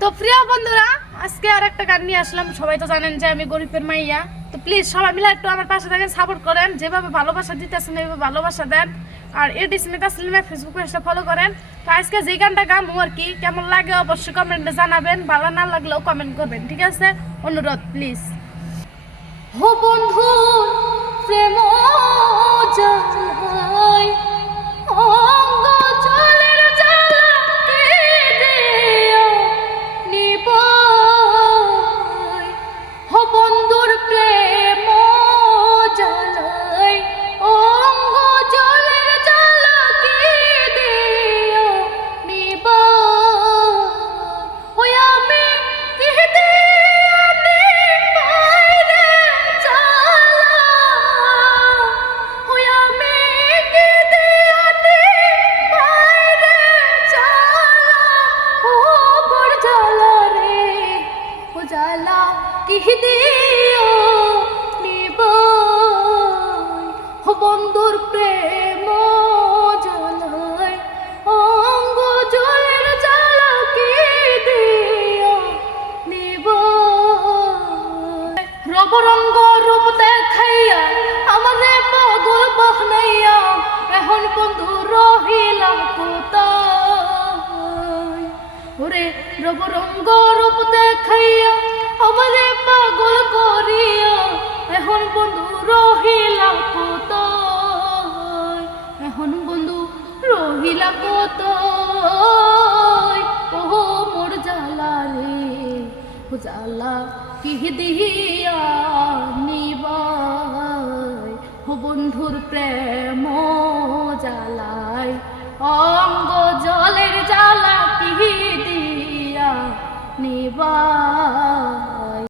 তো প্রিয় বন্ধুরা, আজকে আর একটা গান নিয়ে আসলাম। সবাই তো জানেন যে আমি গরিবের মাইয়া। তো প্লিজ সবাই মিলে একটু আমার পাশে থাকেন, সাপোর্ট করেন। যেভাবে ভালোবাসা দিতেছেন এইভাবে ভালোবাসা দেন। আর এডি স্মিতা সিনেমা ফেসবুক পেজটা ফলো করেন। তো আজকে যে গানটা গামু আর কি, কেমন লাগে অবশ্যই কমেন্টে জানাবেন। ভালো না লাগলেও কমেন্ট করবেন, ঠিক আছে? অনুরোধ প্লিজ। হো বন্ধু প্রেম জানাই অঙ্গ জলের জ্বালা কেঁদেও নিবাই। হো বন্ধুর প্রেম জানাই অঙ্গ জলের জ্বালা কেঁদেও নিবাই। ওই আমি কেঁদে বন্ধুর প্রেম জানাই অঙ্গ জলের জ্বালা কি দিও নিবাই। রবরঙ্গ রূপ দেখাইয়া আমারে পাগল বানাইয়া এখন বন্ধু রহিলাম কোথায়। ওরে রবরঙ্গ রূপ দেখাইয়া আমারে পাগল করিয়া এখন বন্ধু রহিলা কোথায়। এখন বন্ধু রহিলা কোথায়। ও মোর জ্বালা রে, ও জ্বালা কি দিয়া নিবাই। ও বন্ধুর প্রেম জ্বালায় অঙ্গ জলের জ্বালা কি দিয়া নিবাই।